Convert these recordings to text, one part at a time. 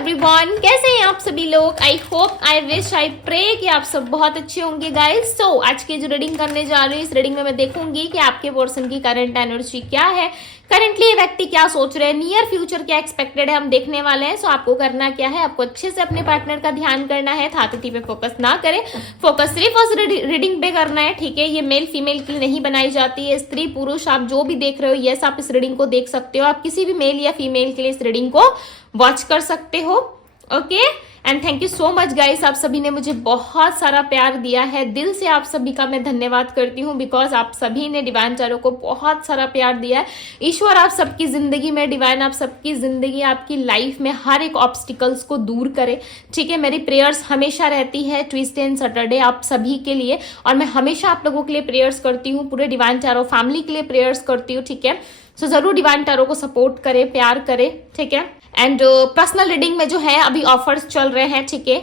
Everyone, कैसे हैं आप सभी लोग। I hope, I wish, I pray कि आप सब बहुत अच्छे होंगे गाइस। सो आज की जो रीडिंग करने जा रही हूँ, इस रीडिंग में मैं देखूंगी कि आपके पर्सन की करंट एनर्जी क्या है, करंटली ये व्यक्ति क्या सोच रहे हैं, नियर फ्यूचर क्या एक्सपेक्टेड है, हम देखने वाले हैं। सो आपको करना क्या है, आपको अच्छे से अपने पार्टनर का ध्यान करना है, थाती पे फोकस ना करें, फोकस सिर्फ और रीडिंग पे करना है, ठीक है। ये मेल फीमेल के लिए नहीं बनाई जाती है, स्त्री पुरुष आप जो भी देख रहे हो, यस आप इस रीडिंग को देख सकते हो, आप किसी भी मेल या फीमेल के लिए इस रीडिंग को वॉच कर सकते हो। Okay, and thank you so much guys, आप सभी ने मुझे बहुत सारा प्यार दिया है, दिल से आप सभी का मैं धन्यवाद करती हूँ, बिकॉज आप सभी ने डिवाइन टैरो को बहुत सारा प्यार दिया है। ईश्वर आप सबकी जिंदगी में, डिवाइन आप सबकी जिंदगी, आपकी लाइफ में हर एक ऑब्स्टिकल्स को दूर करे, ठीक है। मेरी प्रेयर्स हमेशा रहती है ट्यूसडे एंड सैटरडे आप सभी के लिए, और मैं हमेशा आप लोगों के लिए प्रेयर्स करती हूँ, पूरे डिवाइन टैरो फैमिली के लिए प्रेयर्स करती हूँ, ठीक है। सो जरूर डिवाइन टैरो को सपोर्ट करे, प्यार करे, ठीक है। एंड पर्सनल रीडिंग में जो है अभी ऑफर्स चल रहे हैं, ठीक है।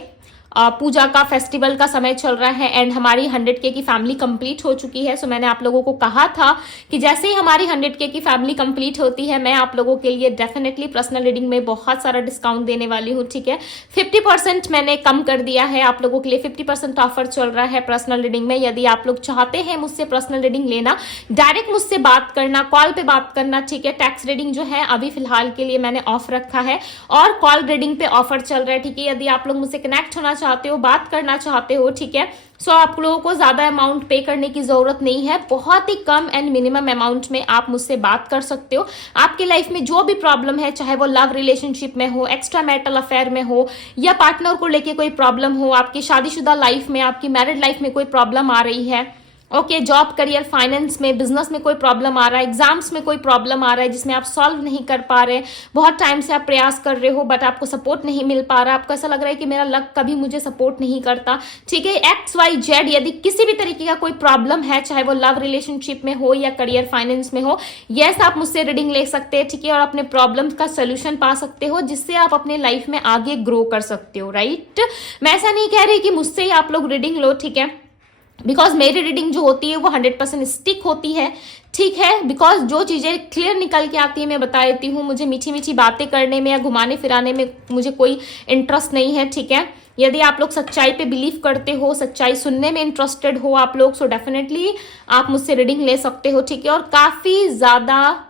पूजा का फेस्टिवल का समय चल रहा है एंड हमारी 100K की फैमिली कंप्लीट हो चुकी है। सो मैंने आप लोगों को कहा था कि जैसे ही हमारी 100K की फैमिली कंप्लीट होती है, मैं आप लोगों के लिए डेफिनेटली पर्सनल रीडिंग में बहुत सारा डिस्काउंट देने वाली हूँ, ठीक है। 50% मैंने कम कर दिया है आप लोगों के लिए, 50% ऑफर चल रहा है पर्सनल रीडिंग में। यदि आप लोग चाहते हैं मुझसे पर्सनल रीडिंग लेना, डायरेक्ट मुझसे बात करना, कॉल पे बात करना, ठीक है। टैक्स रीडिंग जो है अभी फिलहाल के लिए मैंने ऑफ रखा है और कॉल रीडिंग पे ऑफर चल रहा है, ठीक है। यदि आप लोग मुझसे कनेक्ट होना चाहते हो, बात करना चाहते हो, ठीक है, सो आप लोगों को ज्यादा अमाउंट पे करने की जरूरत नहीं है, बहुत ही कम एंड मिनिमम अमाउंट में आप मुझसे बात कर सकते हो। आपके लाइफ में जो भी प्रॉब्लम है, चाहे वो लव रिलेशनशिप में हो, एक्स्ट्रा मैरिटल अफेयर में हो, या पार्टनर को लेके कोई प्रॉब्लम हो, आपकी शादीशुदा लाइफ में, आपकी मैरिड लाइफ में कोई प्रॉब्लम आ रही है, ओके, जॉब करियर फाइनेंस में, बिजनेस में कोई प्रॉब्लम आ रहा है, एग्जाम्स में कोई प्रॉब्लम आ रहा है जिसमें आप सॉल्व नहीं कर पा रहे, बहुत टाइम से आप प्रयास कर रहे हो बट आपको सपोर्ट नहीं मिल पा रहा, आपको ऐसा लग रहा है कि मेरा लक कभी मुझे सपोर्ट नहीं करता, ठीक है। XYZ यदि किसी भी तरीके का कोई प्रॉब्लम है, चाहे वो लव रिलेशनशिप में हो या करियर फाइनेंस में हो, यस आप मुझसे रीडिंग ले सकते हैं, ठीक है, और अपने प्रॉब्लम का सोल्यूशन पा सकते हो, जिससे आप अपने लाइफ में आगे ग्रो कर सकते हो, राइट। मैं ऐसा नहीं कह रही कि मुझसे ही आप लोग रीडिंग लो, ठीक है, बिकॉज मेरी रीडिंग जो होती है वो 100% स्टिक होती है, ठीक है। बिकॉज जो चीज़ें क्लियर निकल के आती है मैं बता देती हूँ, मुझे मीठी मीठी बातें करने में या घुमाने फिराने में मुझे कोई इंटरेस्ट नहीं है, ठीक है। यदि आप लोग सच्चाई पे बिलीव करते हो, सच्चाई सुनने में इंटरेस्टेड हो आप लोग, सो डेफिनेटली आप मुझसे रीडिंग ले सकते हो, ठीक है। और काफ़ी ज़्यादा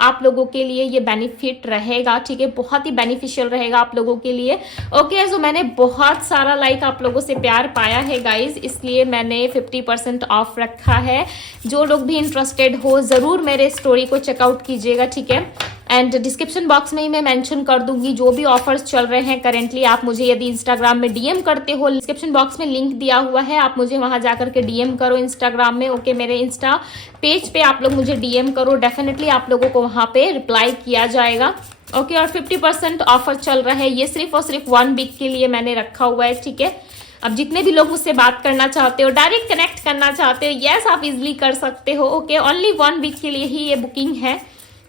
आप लोगों के लिए ये बेनिफिट रहेगा, ठीक है, बहुत ही बेनिफिशियल रहेगा आप लोगों के लिए। ओके, सो मैंने बहुत सारा आप लोगों से प्यार पाया है गाइज, इसलिए मैंने 50% ऑफ रखा है। जो लोग भी इंटरेस्टेड हो ज़रूर मेरे स्टोरी को चेकआउट कीजिएगा, ठीक है। एंड डिस्क्रिप्शन बॉक्स में ही मैं मेंशन कर दूंगी जो भी ऑफर्स चल रहे हैं करेंटली। आप मुझे यदि इंस्टाग्राम में डीएम करते हो, डिस्क्रिप्शन बॉक्स में लिंक दिया हुआ है, आप मुझे वहां जाकर के डीएम करो इंस्टाग्राम में, ओके। मेरे इंस्टा पेज पे आप लोग मुझे डीएम करो, डेफिनेटली आप लोगों को वहां पे रिप्लाई किया जाएगा, ओके। और 50% ऑफर चल रहा है, ये सिर्फ और सिर्फ 1 वीक के लिए मैंने रखा हुआ है, ठीक है। अब जितने भी लोग मुझसे बात करना चाहते हो, डायरेक्ट कनेक्ट करना चाहते हो, यस आप इजिली कर सकते हो, ओके। ओनली 1 वीक के लिए ही ये बुकिंग है,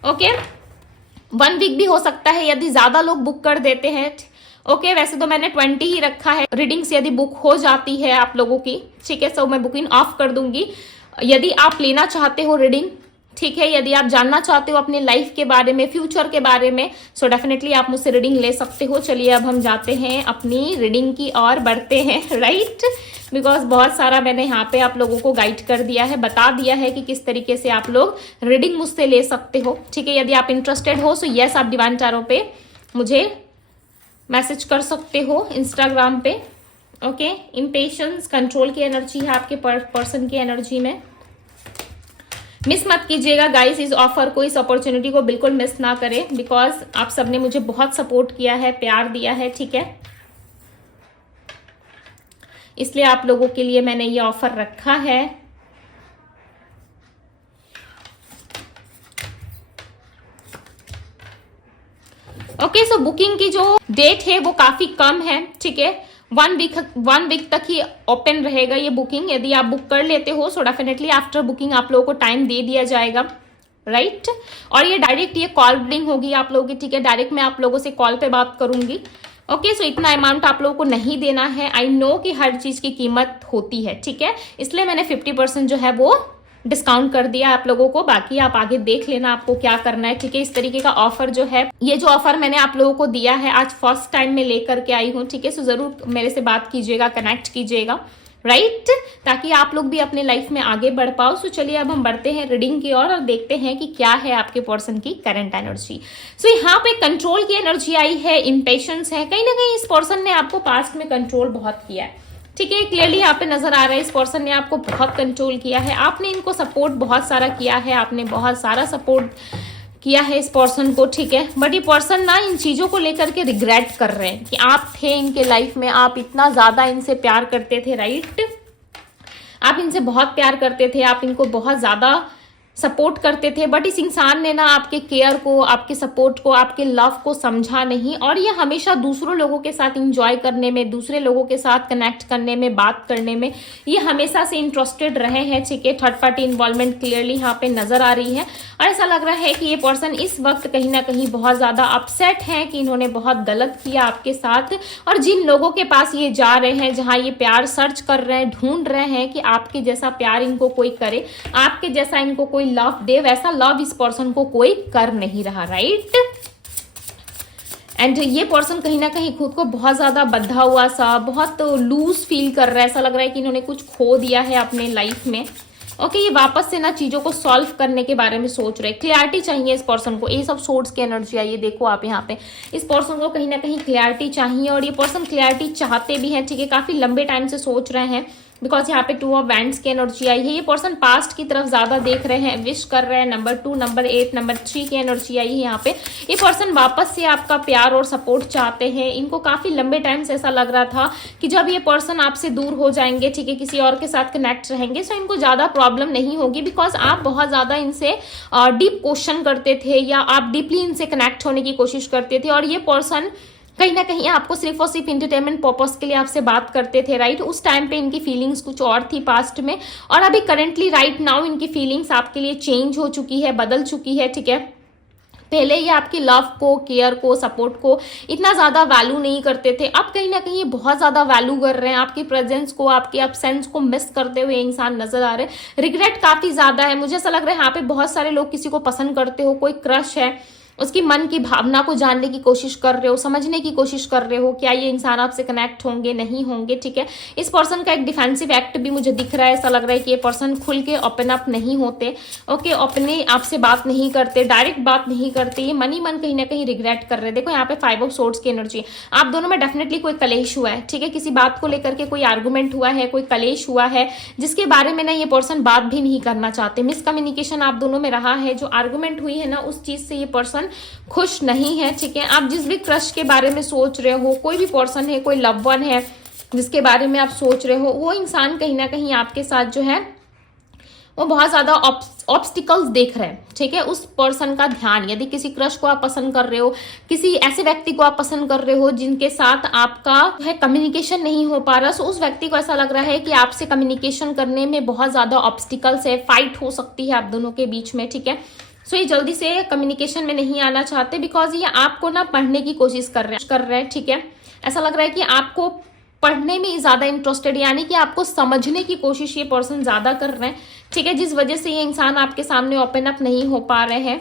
ओके। 1 वीक भी हो सकता है यदि ज्यादा लोग बुक कर देते हैं, ओके। वैसे तो मैंने 20 ही रखा है, रीडिंग्स यदि बुक हो जाती है आप लोगों की, ठीक है, सो मैं बुकिंग ऑफ कर दूंगी। यदि आप लेना चाहते हो रीडिंग, ठीक है, यदि आप जानना चाहते हो अपने लाइफ के बारे में, फ्यूचर के बारे में, सो डेफिनेटली आप मुझसे रीडिंग ले सकते हो। चलिए अब हम जाते हैं अपनी रीडिंग की और बढ़ते हैं, राइट। बिकॉज बहुत सारा मैंने यहाँ पे आप लोगों को गाइड कर दिया है, बता दिया है कि किस तरीके से आप लोग रीडिंग मुझसे ले सकते हो, ठीक है। यदि आप इंटरेस्टेड हो सो यस आप डिवाइन टैरो पे मुझे मैसेज कर सकते हो इंस्टाग्राम पे, ओके। इम्पेशंस, कंट्रोल की एनर्जी है आपके पर्सन की एनर्जी में, मिस मत कीजिएगा गाइस इस ऑफर को, इस अपॉर्चुनिटी को बिल्कुल मिस ना करें, बिकॉज आप सबने मुझे बहुत सपोर्ट किया है, प्यार दिया है, ठीक है, इसलिए आप लोगों के लिए मैंने ये ऑफर रखा है। ओके, सो बुकिंग की जो डेट है वो काफी कम है, ठीक है। 1 वीक तक ही ओपन रहेगा ये बुकिंग। यदि आप बुक कर लेते हो सो डेफिनेटली आफ्टर बुकिंग आप लोगों को टाइम दे दिया जाएगा, राइट। और ये डायरेक्ट ये कॉल रीडिंग होगी आप लोगों की, ठीक है, डायरेक्ट मैं आप लोगों से कॉल पे बात करूंगी, ओके। सो इतना अमाउंट आप लोगों को नहीं देना है, आई नो कि हर चीज की कीमत होती है, ठीक है, इसलिए मैंने 50% जो है वो डिस्काउंट कर दिया आप लोगों को, बाकी आप आगे देख लेना आपको क्या करना है, ठीक है। इस तरीके का ऑफर जो है, ये जो ऑफर मैंने आप लोगों को दिया है आज फर्स्ट टाइम मैं लेकर के आई हूँ, ठीक है। सो जरूर मेरे से बात कीजिएगा, कनेक्ट कीजिएगा, राइट, ताकि आप लोग भी अपने लाइफ में आगे बढ़ पाओ। सो चलिए अब हम बढ़ते हैं रीडिंग की ओर और देखते हैं कि क्या है आपके पर्सन की करंट एनर्जी। सो यहाँ पे कंट्रोल की एनर्जी आई है, इम्पेशंस है, कहीं ना कहीं इस पर्सन ने आपको पास्ट में कंट्रोल बहुत किया है, ठीक है। क्लियरली यहाँ पे नजर आ रहा है इस पर्सन ने आपको बहुत कंट्रोल किया है, आपने इनको सपोर्ट बहुत सारा किया है, आपने बहुत सारा सपोर्ट किया है इस पर्सन को, ठीक है। बट ये पर्सन ना इन चीजों को लेकर के रिग्रेट कर रहे हैं कि आप थे इनके लाइफ में, आप इतना ज्यादा इनसे प्यार करते थे, राइट, आप इनसे बहुत प्यार करते थे, आप इनको बहुत ज्यादा सपोर्ट करते थे, बट इस इंसान ने ना आपके केयर को, आपके सपोर्ट को, आपके लव को समझा नहीं, और ये हमेशा दूसरों लोगों के साथ इंजॉय करने में, दूसरे लोगों के साथ कनेक्ट करने में, बात करने में ये हमेशा से इंटरेस्टेड रहे हैं, ठीक है। थर्ड पार्टी इन्वॉल्वमेंट क्लियरली यहाँ पे नजर आ रही है, और ऐसा लग रहा है कि ये पर्सन इस वक्त कहीं ना कहीं बहुत ज्यादा अपसेट है कि इन्होंने बहुत गलत किया आपके साथ, और जिन लोगों के पास ये जा रहे हैं, जहां ये प्यार सर्च कर रहे हैं, ढूंढ रहे हैं कि आपके जैसा प्यार इनको कोई करे, आपके जैसा इनको कोई लव दे, वैसा लव इस पर्सन को कोई कर नहीं रहा, राइट। एंड ये पर्सन कहीं ना कहीं खुद को बहुत ज्यादा बंधा हुआ सा, बहुत लूज फील कर रहा है, ऐसा लग रहा है कि इन्होंने कुछ खो दिया है अपने लाइफ में, ओके। ये वापस से ना चीजों को सॉल्व करने के बारे में सोच रहे हैं, क्लैरिटी चाहिए इस पर्सन को, ये सब सोर्स की एनर्जी आई है, देखो आप यहाँ पे इस पर्सन को कहीं ना कहीं क्लैरिटी चाहिए, और ये पर्सन क्लैरिटी चाहते भी हैं, ठीक है, काफी लंबे टाइम से सोच रहे हैं, बिकॉज यहाँ पे 2 ऑफ वैंड्स की एनर्जी आई है। ये पर्सन पास्ट की तरफ ज्यादा देख रहे हैं, विश कर रहे हैं, नंबर 2, नंबर 8, नंबर 3 की एनर्जी आई है यहाँ पे। ये पर्सन वापस से आपका प्यार और सपोर्ट चाहते हैं, इनको काफी लंबे टाइम से ऐसा लग रहा था कि जब ये पर्सन आपसे दूर हो जाएंगे, ठीक है, किसी और के साथ कनेक्ट रहेंगे, तो इनको ज्यादा प्रॉब्लम नहीं होगी, बिकॉज आप बहुत ज्यादा इनसे डीप क्वेश्चन करते थे, या आप डीपली इनसे कनेक्ट होने की कोशिश करते थे, और ये पर्सन कहीं ना कहीं आपको सिर्फ और सिर्फ इंटरटेनमेंट पर्पस के लिए आपसे बात करते थे, राइट। उस टाइम पे इनकी फीलिंग्स कुछ और थी पास्ट में, और अभी करेंटली राइट नाउ इनकी फीलिंग्स आपके लिए चेंज हो चुकी है, बदल चुकी है, ठीक है। पहले ये आपकी लव को, केयर को, सपोर्ट को इतना ज्यादा वैल्यू नहीं करते थे, अब कहीं ना कहीं ये बहुत ज्यादा वैल्यू कर रहे हैं, आपकी प्रेजेंस को, आपके एब्सेंस को मिस करते हुए इंसान नजर आ रहे हैं। रिग्रेट काफी ज्यादा है, मुझे ऐसा लग रहा है यहाँ पे बहुत सारे लोग किसी को पसंद करते हो, कोई क्रश है, उसकी मन की भावना को जानने की कोशिश कर रहे हो, समझने की कोशिश कर रहे हो, क्या ये इंसान आपसे कनेक्ट होंगे, नहीं होंगे, ठीक है। इस पर्सन का एक डिफेंसिव एक्ट भी मुझे दिख रहा है, ऐसा लग रहा है कि ये पर्सन खुल के ओपन अप नहीं होते, ओके, अपने आपसे बात नहीं करते, डायरेक्ट बात नहीं करते, ये मन ही मन कहीं ना कहीं रिग्रेट कर रहे हैं। देखो यहाँ पे 5 ऑफ सोर्ड्स की एनर्जी, आप दोनों में डेफिनेटली कोई कलेश हुआ है, ठीक है, किसी बात को लेकर के कोई आर्गूमेंट हुआ है, कोई कलेश हुआ है, जिसके बारे में ना ये पर्सन बात भी नहीं करना चाहते, मिसकम्युनिकेशन आप दोनों में रहा है, जो आर्गूमेंट हुई है ना उस चीज से ये पर्सन खुश नहीं है, ठीक है। आप जिस भी क्रश के बारे में सोच रहे हो, कोई भी पर्सन है, कोई लव वन है जिसके बारे में आप सोच रहे हो, वो इंसान कहीं ना कहीं आपके साथ जो है वो बहुत ज्यादा ऑब्स्टिकल्स देख रहे हैं, ठीक है। उस पर्सन का ध्यान, यदि किसी क्रश को आप पसंद कर रहे हो, किसी ऐसे व्यक्ति को आप पसंद कर रहे हो जिनके साथ आपका है कम्युनिकेशन नहीं हो पा रहा, सो उस व्यक्ति को ऐसा लग रहा है कि आपसे कम्युनिकेशन करने में बहुत ज्यादा ऑब्स्टिकल्स है, फाइट हो सकती है आप दोनों के बीच में, ठीक है। सो ये जल्दी से कम्युनिकेशन में नहीं आना चाहते, बिकॉज ये आपको ना पढ़ने की कोशिश कर रहे हैं, ठीक है। ऐसा लग रहा है कि आपको पढ़ने में ज्यादा इंटरेस्टेड, यानी कि आपको समझने की कोशिश ये पर्सन ज्यादा कर रहे हैं, ठीक है, जिस वजह से ये इंसान आपके सामने ओपन अप नहीं हो पा रहे हैं,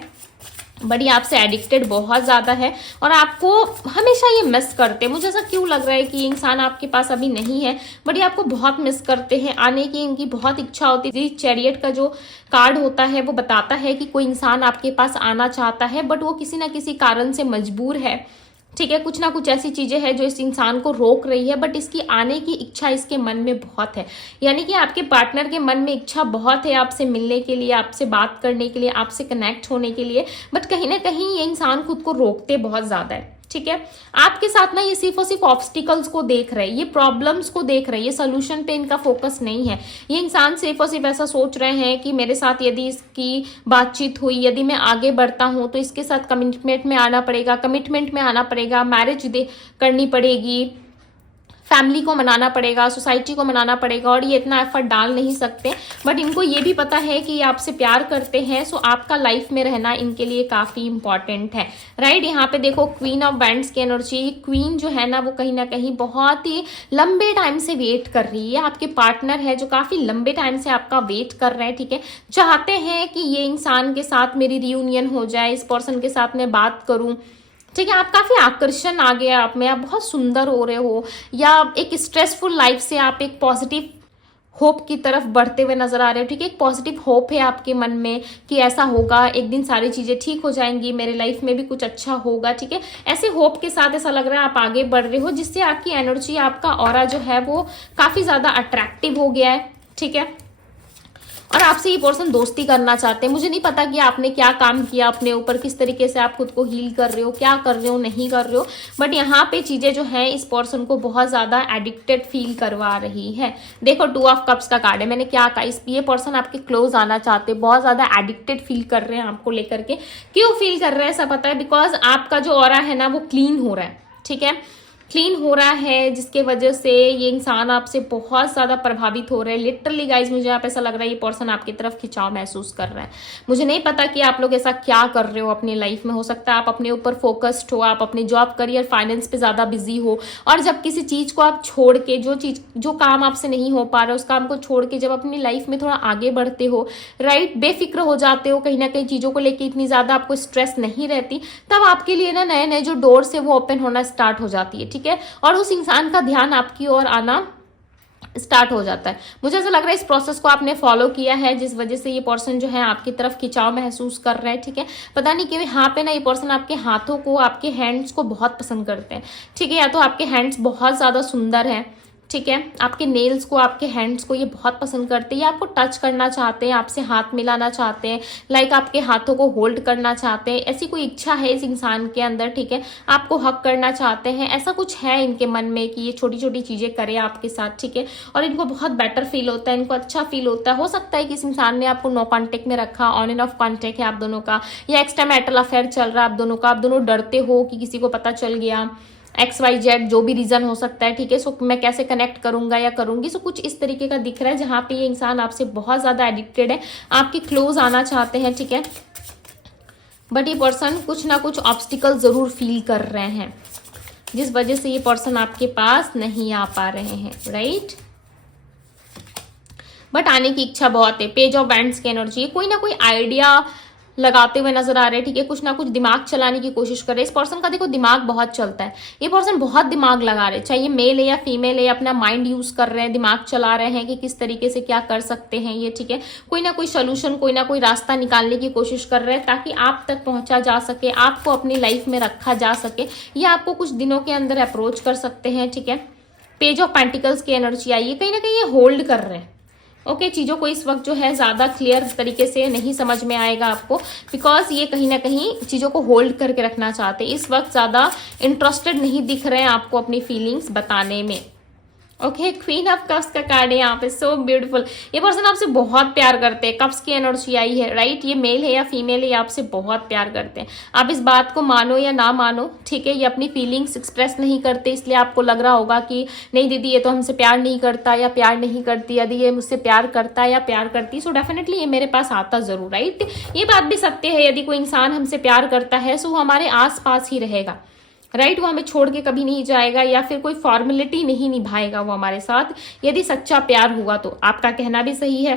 बट ये आपसे एडिक्टेड बहुत ज्यादा है, और आपको हमेशा ये मिस करते हैं। मुझे ऐसा क्यों लग रहा है कि ये इंसान आपके पास अभी नहीं है, बट ये आपको बहुत मिस करते हैं, आने की इनकी बहुत इच्छा होती थी। चैरियट का जो कार्ड होता है वो बताता है कि कोई इंसान आपके पास आना चाहता है, बट वो किसी ना किसी कारण से मजबूर है, ठीक है। कुछ ना कुछ ऐसी चीजें हैं जो इस इंसान को रोक रही है, बट इसकी आने की इच्छा इसके मन में बहुत है, यानी कि आपके पार्टनर के मन में इच्छा बहुत है आपसे मिलने के लिए, आपसे बात करने के लिए, आपसे कनेक्ट होने के लिए, बट कहीं ना कहीं ये इंसान खुद को रोकते बहुत ज्यादा है, ठीक है। आपके साथ ना ये सिर्फ और सिर्फ ऑब्स्टिकल्स को देख रहे हैं, ये प्रॉब्लम्स को देख रहे हैं, ये सोल्यूशन पे इनका फोकस नहीं है। ये इंसान सिर्फ और सिर्फ ऐसा सोच रहे हैं कि मेरे साथ यदि इसकी बातचीत हुई, यदि मैं आगे बढ़ता हूं तो इसके साथ कमिटमेंट में आना पड़ेगा, मैरिज करनी पड़ेगी, फैमिली को मनाना पड़ेगा, सोसाइटी को मनाना पड़ेगा, और ये इतना एफर्ट डाल नहीं सकते। बट इनको ये भी पता है कि ये आपसे प्यार करते हैं, सो आपका लाइफ में रहना इनके लिए काफ़ी इंपॉर्टेंट है, राइट। यहाँ पे देखो क्वीन ऑफ बैंड्स की एनर्जी, क्वीन जो है ना वो कहीं ना कहीं बहुत ही लंबे टाइम से वेट कर रही है। आपके पार्टनर है जो काफ़ी लंबे टाइम से आपका वेट कर रहे हैं, ठीक है, चाहते हैं कि ये इंसान के साथ मेरी रियूनियन हो जाए, इस पर्सन के साथ मैं बात करूँ, ठीक है। आप काफ़ी आकर्षण आ गया आप में, आप बहुत सुंदर हो रहे हो, या एक स्ट्रेसफुल लाइफ से आप एक पॉजिटिव होप की तरफ बढ़ते हुए नजर आ रहे हो, ठीक है। एक पॉजिटिव होप है आपके मन में कि ऐसा होगा, एक दिन सारी चीज़ें ठीक हो जाएंगी, मेरे लाइफ में भी कुछ अच्छा होगा, ठीक है। ऐसे होप के साथ ऐसा लग रहा है आप आगे बढ़ रहे हो, जिससे आपकी एनर्जी, आपका ऑरा जो है वो काफ़ी ज़्यादा अट्रैक्टिव हो गया है, ठीक है। और आपसे ये पर्सन दोस्ती करना चाहते हैं। मुझे नहीं पता कि आपने क्या काम किया अपने ऊपर, किस तरीके से आप खुद को हील कर रहे हो, क्या कर रहे हो, नहीं कर रहे हो, बट यहाँ पे चीज़ें जो है इस पर्सन को बहुत ज़्यादा एडिक्टेड फील करवा रही है। देखो 2 ऑफ कप्स का कार्ड है, मैंने क्या कहा, ये पर्सन आपके क्लोज आना चाहते हैं, बहुत ज़्यादा एडिक्टेड फील कर रहे हैं आपको लेकर के। क्यों फील कर रहे हैं ऐसा पता है, बिकॉज आपका जो ऑरा है ना वो क्लीन हो रहा है, ठीक है, क्लीन हो रहा है, जिसके वजह से ये इंसान आपसे बहुत ज़्यादा प्रभावित हो रहे हैं। लिटरली गाइज मुझे आप ऐसा लग रहा है ये पर्सन आपकी तरफ खिंचाव महसूस कर रहा है। मुझे नहीं पता कि आप लोग ऐसा क्या कर रहे हो अपनी लाइफ में। हो सकता है आप अपने ऊपर फोकस्ड हो, आप अपने जॉब, करियर, फाइनेंस पे ज़्यादा बिजी हो, और जब किसी चीज़ को आप छोड़ के, जो काम आपसे नहीं हो पा रहा उस काम को छोड़ के जब अपनी लाइफ में थोड़ा आगे बढ़ते हो, राइट, बेफिक्र हो जाते हो, कहीं ना कहीं चीज़ों को लेकर इतनी ज़्यादा आपको स्ट्रेस नहीं रहती, तब आपके लिए ना नए नए जो डोर्स है वो ओपन होना स्टार्ट हो जाती है, ठीक है। और उस इंसान का ध्यान आपकी ओर आना स्टार्ट हो जाता है। मुझे ऐसा लग रहा है इस प्रोसेस को आपने फॉलो किया है, जिस वजह से ये पर्सन जो है आपकी तरफ खिंचाव महसूस कर रहा है, ठीक है। पता नहीं क्यों यहाँ पे ना ये पर्सन आपके हाथों को, आपके हैंड्स को बहुत पसंद करते हैं, ठीक है। या तो आपके हैंड्स बहुत ज़्यादा सुंदर हैं, ठीक है, आपके नेल्स को, आपके हैंड्स को ये बहुत पसंद करते हैं, ये आपको टच करना चाहते हैं, आपसे हाथ मिलाना चाहते हैं, लाइक आपके हाथों को होल्ड करना चाहते हैं, ऐसी कोई इच्छा है इस इंसान के अंदर, ठीक है। आपको हक करना चाहते हैं, ऐसा कुछ है इनके मन में कि ये छोटी छोटी चीज़ें करें आपके साथ, ठीक है। और इनको बहुत बेटर फील होता है, इनको अच्छा फील होता है। हो सकता है कि इस इंसान ने आपको नो कॉन्टेक्ट में रखा, ऑन एंड ऑफ कॉन्टेक्ट है आप दोनों का, या एक्स्ट्रा मैरिटल अफेयर चल रहा है आप दोनों का, आप दोनों डरते हो कि किसी को पता चल गया, XYZ जो भी रीजन हो सकता है, ठीक है। सो मैं कैसे कनेक्ट करूंगा या करूंगी, सो कुछ इस तरीके का दिख रहा है, जहां पे ये इंसान आपसे बहुत ज्यादा एडिक्टेड है, आपके क्लोज आना चाहते हैं, ठीक है। बट ये पर्सन कुछ ना कुछ ऑब्स्टिकल जरूर फील कर रहे हैं, जिस वजह से ये पर्सन आपके पास नहीं आ पा रहे हैं, राइट। बट आने की इच्छा बहुत है। पेज ऑफ बैंड्स की एनर्जी, कोई ना कोई आइडिया लगाते हुए नजर आ रहे हैं, ठीक है, कुछ ना कुछ दिमाग चलाने की कोशिश कर रहे हैं। इस पर्सन का देखो दिमाग बहुत चलता है, ये पर्सन बहुत दिमाग लगा रहे हैं, चाहे मेल है या फीमेल है, अपना माइंड यूज कर रहे हैं, दिमाग चला रहे हैं कि किस तरीके से क्या कर सकते हैं ये, ठीक है। कोई ना कोई सोल्यूशन, कोई ना कोई रास्ता निकालने की कोशिश कर रहे हैं ताकि आप तक पहुंचा जा सके, आपको अपनी लाइफ में रखा जा सके, या आपको कुछ दिनों के अंदर अप्रोच कर सकते हैं, ठीक है। पेज ऑफ पेंटिकल्स की एनर्जी आई है, कहीं ना कहीं ये होल्ड कर रहे हैं, ओके। चीज़ों को इस वक्त जो है ज़्यादा क्लियर तरीके से नहीं समझ में आएगा आपको, बिकॉज ये कहीं ना कहीं चीज़ों को होल्ड करके रखना चाहते हैं। इस वक्त ज़्यादा इंटरेस्टेड नहीं दिख रहे हैं आपको अपनी फीलिंग्स बताने में, ओके। क्वीन ऑफ कप्स का कार्ड है यहाँ पे, सो ब्यूटीफुल। ये पर्सन आपसे बहुत प्यार करते हैं, कप्स की एनर्जी आई है, राइट। ये मेल है या फीमेल है, ये आपसे बहुत प्यार करते हैं। आप इस बात को मानो या ना मानो, ठीक है, ये अपनी फीलिंग्स एक्सप्रेस नहीं करते, इसलिए आपको लग रहा होगा कि नहीं दीदी ये तो हमसे प्यार नहीं करता या प्यार नहीं करती, यदि ये मुझसे प्यार करता या प्यार करती सो डेफिनेटली ये मेरे पास आता जरूर, राइट। ये बात भी सत्य है, यदि कोई इंसान हमसे प्यार करता है सो वो हमारे आस पास ही रहेगा, राइट। वो हमें छोड़ के कभी नहीं जाएगा, या फिर कोई फॉर्मेलिटी नहीं निभाएगा वो हमारे साथ, यदि सच्चा प्यार हुआ तो। आपका कहना भी सही है,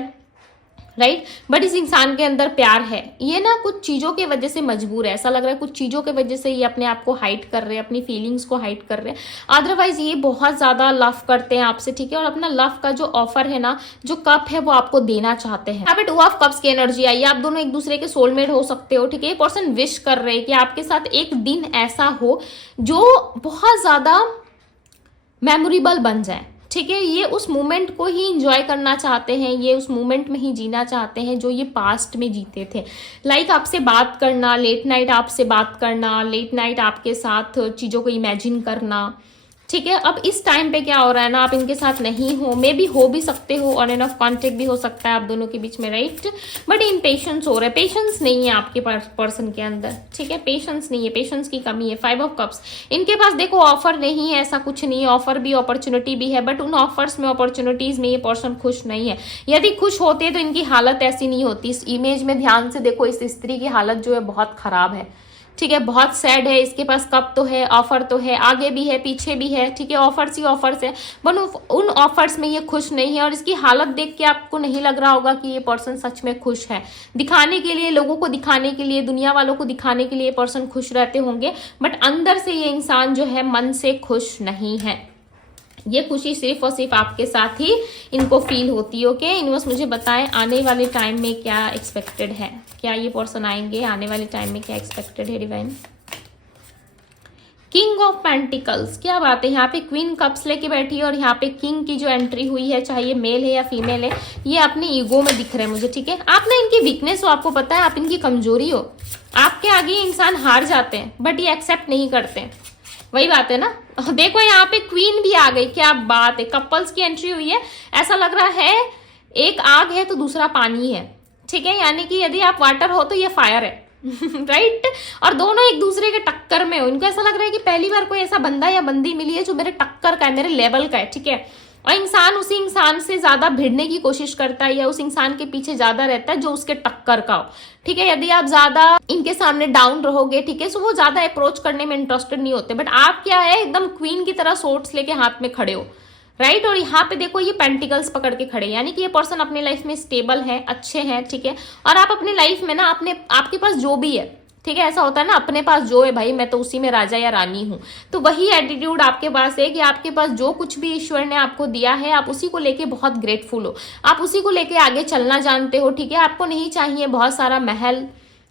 राइट। बट इस इंसान के अंदर प्यार है, ये ना कुछ चीज़ों के वजह से मजबूर है, ऐसा लग रहा है कुछ चीज़ों के वजह से ये अपने आप को हाइड कर रहे हैं, अपनी फीलिंग्स को हाइड कर रहे हैं। अदरवाइज ये बहुत ज़्यादा लव करते हैं आपसे, ठीक है। और अपना लव का जो ऑफर है ना, जो कप है वो आपको देना चाहते हैं। यहाँ पे 2 ऑफ कप्स की एनर्जी आई है, आप दोनों एक दूसरे के सोलमेट हो सकते हो, ठीक है। ये पर्सन विश कर रहे हैं कि आपके साथ एक दिन ऐसा हो जो बहुत ज़्यादा मेमोरेबल बन जाए, ठीक है। ये उस मोमेंट को ही इंजॉय करना चाहते हैं, ये उस मोमेंट में ही जीना चाहते हैं जो ये पास्ट में जीते थे। लाइक आपसे बात करना, लेट नाइट आपसे बात करना, लेट नाइट आपके साथ चीज़ों को इमेजिन करना, ठीक है। अब इस टाइम पे क्या हो रहा है ना, आप इनके साथ नहीं हो, मे बी हो भी सकते हो, ऑन एंड ऑफ कॉन्टेक्ट भी हो सकता है आप दोनों के बीच में, राइट, बट इम्पेशंस हो रहा है, पेशेंस नहीं है आपके पर्सन के अंदर, ठीक है, पेशेंस नहीं है, पेशेंस की कमी है। 5 ऑफ कप्स इनके पास देखो ऑफर नहीं है, ऐसा कुछ नहीं है, ऑफर भी अपॉर्चुनिटी भी है, बट उन ऑफर्स में अपॉर्चुनिटीज में ये पर्सन खुश नहीं है। यदि खुश होते तो इनकी हालत ऐसी नहीं होती। इस इमेज में ध्यान से देखो, इस स्त्री की हालत जो है बहुत खराब है, ठीक है, बहुत सैड है। इसके पास कप तो है, ऑफर तो है, आगे भी है पीछे भी है, ठीक है, ऑफर्स ही ऑफर्स है, बट उन ऑफर्स में ये खुश नहीं है। और इसकी हालत देख के आपको नहीं लग रहा होगा कि ये पर्सन सच में खुश है। दिखाने के लिए, लोगों को दिखाने के लिए, दुनिया वालों को दिखाने के लिए ये पर्सन खुश रहते होंगे, बट अंदर से ये इंसान जो है मन से खुश नहीं है। ये खुशी सिर्फ और सिर्फ आपके साथ ही इनको फील होती है। ओके यूनिवर्स मुझे बताएं आने वाले टाइम में क्या एक्सपेक्टेड है, क्या ये पर्सन आएंगे, आने वाले टाइम में क्या एक्सपेक्टेड है डिवाइन। किंग ऑफ पेंटिकल्स, क्या बात है, यहाँ पे क्वीन कप्स लेके बैठी है और यहाँ पे किंग की जो एंट्री हुई है, चाहे ये मेल है या फीमेल है, ये अपने ईगो में दिख रहे हैं मुझे, ठीक है। आप ना इनकी वीकनेस हो, आपको पता है, आप इनकी कमजोरी हो, आपके आगे ये इंसान हार जाते हैं, बट ये एक्सेप्ट नहीं करते। वही बात है ना, देखो यहाँ पे क्वीन भी आ गई, क्या बात है, कपल्स की एंट्री हुई है। ऐसा लग रहा है एक आग है तो दूसरा पानी है, ठीक है, यानी कि यदि आप वाटर हो तो ये फायर है राइट और दोनों एक दूसरे के टक्कर में हो। इनको ऐसा लग रहा है कि पहली बार कोई ऐसा बंदा या बंदी मिली है जो मेरे टक्कर का है, मेरे लेवल का है, ठीक है। और इंसान उसी इंसान से ज्यादा भिड़ने की कोशिश करता है या उस इंसान के पीछे ज्यादा रहता है जो उसके टक्कर का हो, ठीक है। यदि आप ज्यादा इनके सामने डाउन रहोगे, ठीक है, सो वो ज्यादा अप्रोच करने में इंटरेस्टेड नहीं होते, बट आप क्या है एकदम क्वीन की तरह सोर्ट्स लेके हाथ में खड़े हो, राइट। और यहाँ पे देखो ये पेंटिकल्स पकड़ के खड़े, यानी कि ये पर्सन अपने लाइफ में स्टेबल है, अच्छे हैं, ठीक है। और आप अपने लाइफ में ना आपके पास जो भी है, ठीक है, ऐसा होता है ना, अपने पास जो है भाई मैं तो उसी में राजा या रानी हूं, तो वही एटीट्यूड आपके पास है कि आपके पास जो कुछ भी ईश्वर ने आपको दिया है आप उसी को लेके बहुत ग्रेटफुल हो, आप उसी को लेके आगे चलना जानते हो, ठीक है। आपको नहीं चाहिए बहुत सारा महल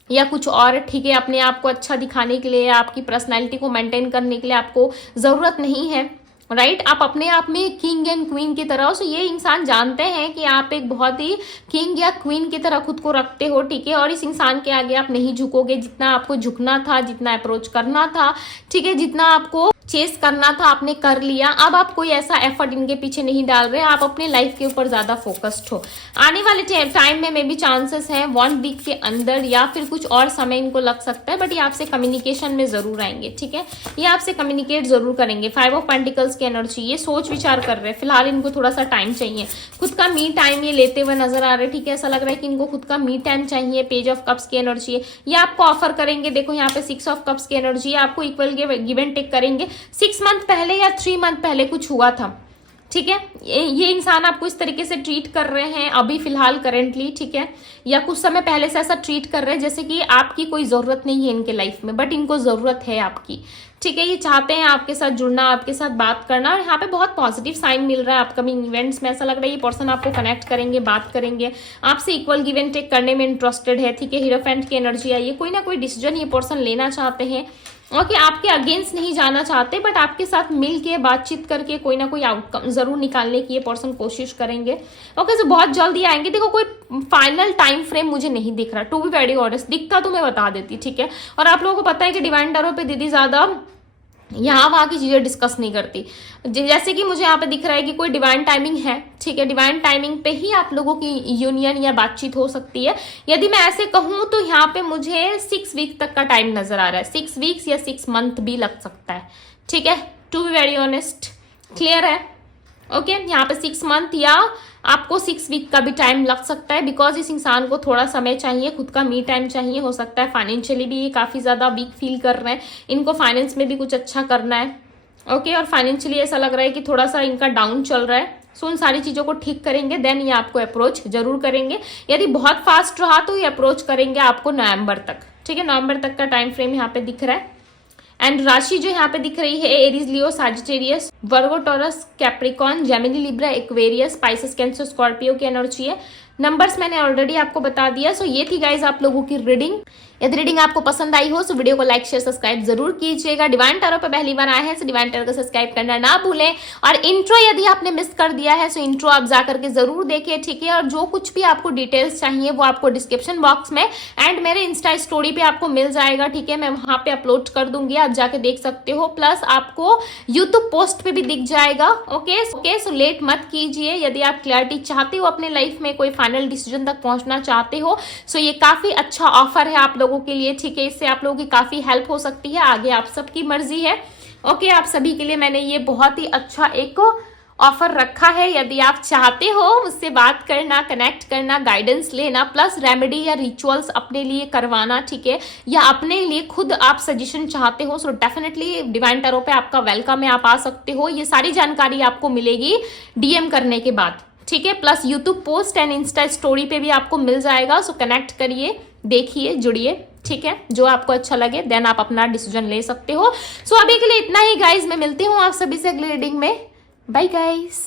या कुछ और, ठीक है, अपने आप को अच्छा दिखाने के लिए, आपकी पर्सनैलिटी को मेंटेन करने के लिए आपको जरूरत नहीं है, राइट। आप अपने आप में किंग एंड क्वीन की तरह हो। सो ये इंसान जानते हैं कि आप एक बहुत ही किंग या क्वीन की तरह खुद को रखते हो, ठीक है। और इस इंसान के आगे आप नहीं झुकोगे, जितना आपको झुकना था, जितना अप्रोच करना था, ठीक है, जितना आपको चेस करना था आपने कर लिया। अब आप कोई ऐसा एफर्ट इनके पीछे नहीं डाल रहे, आप अपने लाइफ के ऊपर ज्यादा फोकस्ड हो। आने वाले टाइम में मे बी चांसेस हैं 1 वीक के अंदर या फिर कुछ और समय इनको लग सकता है, बट ये आपसे कम्युनिकेशन में जरूर आएंगे, ठीक है, ये आपसे कम्युनिकेट जरूर करेंगे। 5 ऑफ पेंटिकल्स की एनर्जी, ये सोच विचार कर रहे हैं, फिलहाल इनको थोड़ा सा टाइम चाहिए, खुद का मी टाइम ये लेते हुए नजर आ रहे हैं, ठीक है। ऐसा लग रहा है कि इनको खुद का मी टाइम चाहिए। पेज ऑफ कप्स की एनर्जी है, ये आपको ऑफर करेंगे, देखो यहाँ पे 6 ऑफ कप्स की एनर्जी है, आपको इक्वल गिव एंड टेक करेंगे। 6 मंथ पहले या 3 मंथ पहले कुछ हुआ था, ठीक है, ये इंसान आपको इस तरीके से ट्रीट कर रहे हैं अभी फिलहाल करेंटली, ठीक है, या कुछ समय पहले से ऐसा ट्रीट कर रहे हैं जैसे कि आपकी कोई जरूरत नहीं है इनके लाइफ में, बट इनको जरूरत है आपकी, ठीक है। ये चाहते हैं आपके साथ जुड़ना, आपके साथ बात करना, और यहाँ पे बहुत पॉजिटिव साइन मिल रहा है अपकमिंग इवेंट्स में। ऐसा लग रहा है ये पर्सन आपको कनेक्ट करेंगे, बात करेंगे, आपसे इक्वल गिव एंड टेक करने में इंटरेस्टेड है, ठीक है। हीरोफेंट की एनर्जी आई है, कोई ना कोई डिसीजन ये पर्सन लेना चाहते हैं और कि आपके अगेंस्ट नहीं जाना चाहते, बट आपके साथ मिल के बातचीत करके कोई ना कोई आउटकम जरूर निकालने की ये पर्सन कोशिश करेंगे। ओके तो बहुत जल्दी आएंगे। देखो कोई फाइनल टाइम फ्रेम मुझे नहीं दिख रहा, टू बी वेरी ऑनेस्ट, दिखता तो मैं बता देती, ठीक है। और आप लोगों को पता है कि डिवाइन टैरो पे दीदी ज्यादा यहाँ वहाँ की चीजें डिस्कस नहीं करती, जैसे कि मुझे यहाँ पे दिख रहा है कि कोई डिवाइन टाइमिंग है, ठीक है, डिवाइन टाइमिंग पे ही आप लोगों की यूनियन या बातचीत हो सकती है। यदि मैं ऐसे कहूँ तो यहाँ पे मुझे 6 वीक तक का टाइम नजर आ रहा है, 6 वीक्स या 6 मंथ भी लग सकता है, ठीक है, to be very honest, clear है। ओके यहाँ पे 6 मंथ या आपको 6 वीक का भी टाइम लग सकता है, बिकॉज इस इंसान को थोड़ा समय चाहिए, खुद का मी टाइम चाहिए, हो सकता है फाइनेंशियली भी ये काफी ज्यादा वीक फील कर रहे हैं, इनको फाइनेंस में भी कुछ अच्छा करना है, ओके। और फाइनेंशियली ऐसा लग रहा है कि थोड़ा सा इनका डाउन चल रहा है, सो उन सारी चीजों को ठीक करेंगे, देन ये आपको अप्रोच जरूर करेंगे। यदि बहुत फास्ट रहा तो ये अप्रोच करेंगे आपको नवंबर तक, ठीक है, नवंबर तक का टाइम फ्रेम यहाँ पे दिख रहा है। एंड राशि जो यहाँ पे दिख रही है Aries, Leo, Sagittarius, Virgo, Taurus, Capricorn, Gemini, Libra, Aquarius, Pisces, Cancer, Scorpio की एनर्जी है। नंबर्स मैंने ऑलरेडी आपको बता दिया। सो ये थी गाइज आप लोगों की रीडिंग। यदि रीडिंग आपको पसंद आई हो तो वीडियो को लाइक शेयर सब्सक्राइब जरूर कीजिएगा। डिवाइन टैरो पे पहली बार आए हैं तो डिवाइन टैरो को सब्सक्राइब करना ना भूलें। और इंट्रो यदि आपने मिस कर दिया है तो इंट्रो आप जाकर के जरूर देखिए, ठीक है। और जो कुछ भी आपको डिटेल्स चाहिए वो आपको डिस्क्रिप्शन बॉक्स में एंड मेरे इंस्टा स्टोरी पे आपको मिल जाएगा, ठीक है। मैं वहां पे अपलोड कर दूंगी, आप जाके देख सकते हो। प्लस आपको यूट्यूब पोस्ट पे भी दिख जाएगा। ओके सो लेट मत कीजिए। यदि आप क्लैरिटी चाहते हो अपने लाइफ में, कोई फाइनल डिसीजन तक पहुंचना चाहते हो, सो ये काफी अच्छा ऑफर है आप लोगों के लिए, ठीक है। इससे आप लोगों की काफी हेल्प हो सकती है। आगे आप सबकी मर्जी है। ओके, आप सभी के लिए मैंने ये बहुत ही अच्छा एक ऑफर रखा है। यदि आप चाहते हो मुझसे बात करना, कनेक्ट करना, गाइडेंस लेना, प्लस रेमेडी या रिचुअल्स अपने लिए करवाना, ठीक है, या अपने लिए खुद आप सजेशन चाहते हो, सो डेफिनेटली डिवाइन टैरो पे आपका वेलकम है, आप आ सकते हो। ये सारी जानकारी आपको मिलेगी डीएम करने के बाद, ठीक है। Plus YouTube post and Insta story पे भी आपको मिल जाएगा। सो कनेक्ट करिए, देखिए, जुड़िए, ठीक है। जो आपको अच्छा लगे देन आप अपना डिसीजन ले सकते हो। सो अभी के लिए इतना ही गाइज, मैं मिलती हूँ आप सभी से अगली रीडिंग में। Bye guys.